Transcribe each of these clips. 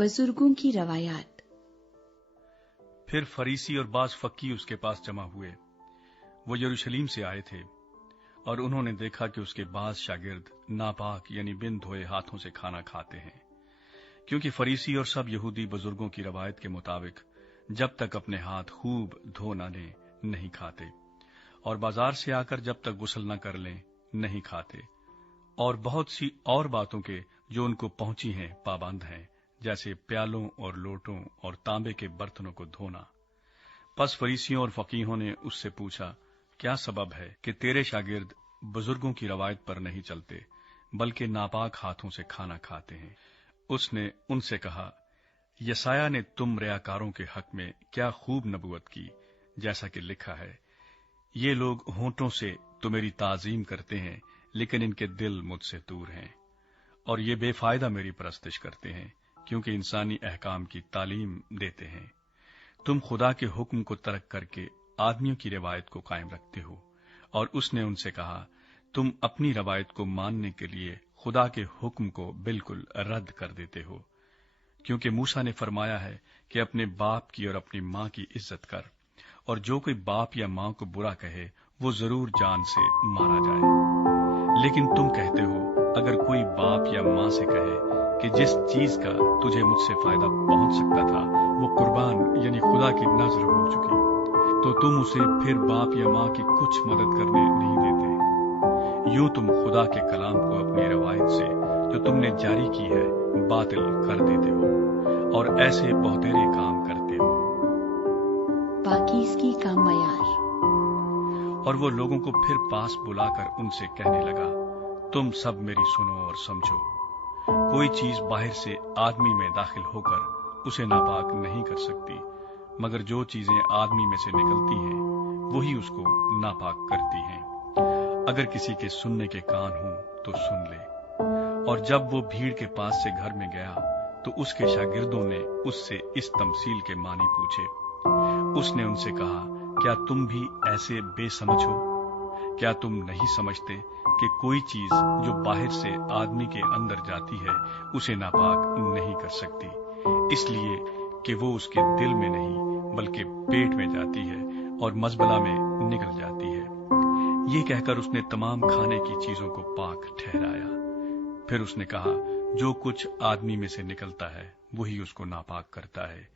बुजुर्गों की रवायात। फिर फरीसी और बाज फक्की उसके पास जमा हुए। वो यरूशलेम से आए थे और उन्होंने देखा कि उसके बाज शागिर्द नापाक यानी बिन धोए हाथों से खाना खाते हैं, क्योंकि फरीसी और सब यहूदी बुजुर्गों की रवायत के मुताबिक जब तक अपने हाथ खूब धो न लें नहीं खाते, और बाजार से आकर जब तक गुस्ल न कर लें नहीं खाते, और बहुत सी और बातों के जो उनको पहुंची हैं पाबंद हैं, जैसे प्यालों और लोटों और तांबे के बर्तनों को धोना। पस फरीसियों और फकीहों ने उससे पूछा, क्या सबब है कि तेरे शागिर्द बुजुर्गों की रवायत पर नहीं चलते बल्कि नापाक हाथों से खाना खाते हैं? उसने उनसे कहा, यसाया ने तुम रियाकारों के हक में क्या खूब नबुवत की, जैसा कि लिखा है, ये लोग होंठों से तो मेरी ताजीम करते हैं, लेकिन इनके दिल मुझसे दूर हैं, और ये बेफायदा मेरी परस्तिश करते हैं, क्योंकि इंसानी अहकाम की तालीम देते हैं। तुम खुदा के हुक्म को तर्क करके आदमियों की रवायत को कायम रखते हो। और उसने उनसे कहा, तुम अपनी रवायत को मानने के लिए खुदा के हुक्म को बिल्कुल रद्द कर देते हो, क्योंकि मूसा ने फरमाया है कि अपने बाप की और अपनी मां की इज्जत कर, और जो कोई बाप या मां को बुरा कहे वो जरूर जान से मारा जाए। लेकिन तुम कहते हो, अगर कोई बाप या मां से कहे कि जिस चीज का तुझे मुझसे फायदा पहुंच सकता था वो कुर्बान यानी खुदा की नजर हो चुकी, तो तुम उसे फिर बाप या मां की कुछ मदद करने नहीं देते। यूं तुम खुदा के कलाम को अपनी रवायत से जो तुमने जारी की है बातिल कर देते हो, और ऐसे बहुतेरे काम करते हो। पाकीज़गी का मयार। और वो लोगों को फिर पास बुलाकर उनसे कहने लगा, तुम सब मेरी सुनो और समझो। कोई चीज बाहर से आदमी में दाखिल होकर उसे नापाक नहीं कर सकती, मगर जो चीजें आदमी में से निकलती हैं वही उसको नापाक करती हैं। अगर किसी के सुनने के कान हों तो सुन ले। और जब वो भीड़ के पास से घर में गया तो उसके शागिर्दों ने उससे इस तमसील के मानी पूछे। उसने उनसे कहा, क्या तुम भी ऐसे बेसमझ हो? क्या तुम नहीं समझते कि कोई चीज जो बाहर से आदमी के अंदर जाती है उसे नापाक नहीं कर सकती, इसलिए कि वो उसके दिल में नहीं बल्कि पेट में जाती है और मजबला में निकल जाती है। ये कहकर उसने तमाम खाने की चीजों को पाक ठहराया। फिर उसने कहा, जो कुछ आदमी में से निकलता है वही उसको नापाक करता है,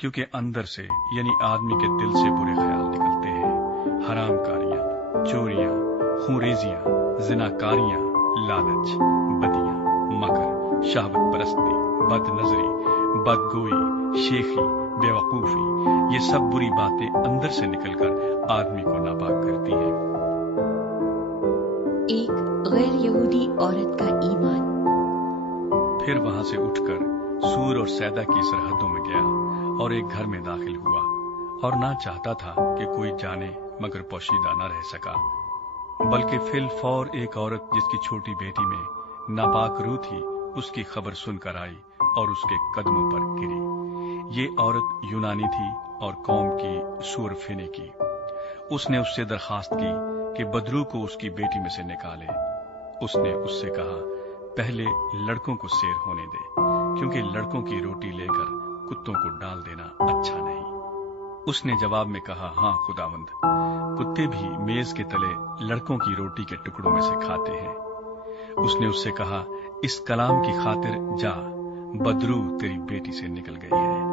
क्योंकि अंदर से यानी आदमी के दिल से बुरे ख्याल निकलते हैं, हरामकारियां, चोरियां, खूरेजियां, जिनाकारियां, लालच, बदियां, मकर, शहवत परस्ती, बदनजरी, बदगोई, शेखी, बेवकूफी, ये सब बुरी बातें अंदर से निकलकर आदमी को नापाक करती हैं। एक गैर यहूदी औरत का ईमान। फिर वहां से उठकर सूर और सैदा की सरहदों में गया और एक घर में दाखिल हुआ, और ना चाहता था कि कोई जाने, मगर पोशीदा न रह सका, बल्कि फिल फौर एक औरत जिसकी छोटी बेटी में नापाक रूह थी उसकी खबर सुनकर आई और उसके कदमों पर गिरी। ये औरत यूनानी थी और कौम की सूरफिने की। उसने उससे दरखास्त की कि बदरू को उसकी बेटी में से निकाले। उसने उससे कहा, पहले लड़कों को सैर होने दे, क्योंकि लड़कों की रोटी लेकर कुत्तों को डाल देना अच्छा नहीं। उसने जवाब में कहा, हाँ खुदावंद, कुत्ते भी मेज के तले लड़कों की रोटी के टुकड़ों में से खाते हैं। उसने उससे कहा, इस कलाम की खातिर जा, बदरू तेरी बेटी से निकल गई है।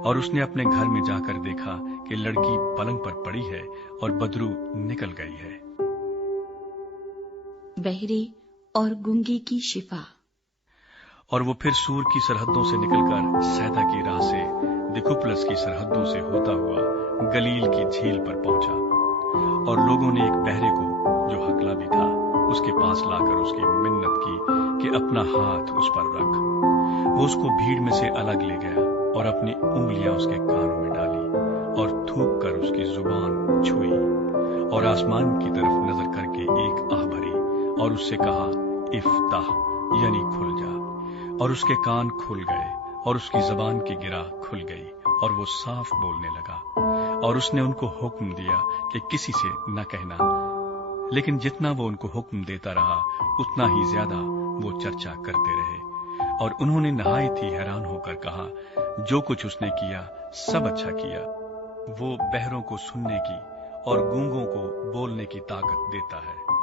और उसने अपने घर में जाकर देखा कि लड़की पलंग पर पड़ी है और बदरू निकल गई है। बहरे और गूंगे की शिफा। और वो फिर सूर की सरहदों से निकलकर सैदा की राह से दिकुपलस की सरहदों से होता हुआ गलील की झील पर पहुंचा, और लोगों ने एक बहरे को जो हकला भी था उसके पास लाकर उसकी मिन्नत की कि अपना हाथ उस पर रख। वो उसको भीड़ में से अलग ले गया और अपनी उंगलियां उसके कानों में डाली और थूक कर उसकी जुबान छुई, और आसमान की तरफ नजर करके एक आह भरी और उससे कहा, इफ्ताह यानी खुल जा। और उसके कान खुल गए और उसकी जबान की गिरा खुल गई और वो साफ बोलने लगा। और उसने उनको हुक्म दिया कि किसी से न कहना, लेकिन जितना वो उनको हुक्म देता रहा उतना ही ज्यादा वो चर्चा करते रहे। और उन्होंने नहायत ही हैरान होकर कहा, जो कुछ उसने किया सब अच्छा किया। वो बहरों को सुनने की और गूंगों को बोलने की ताकत देता है।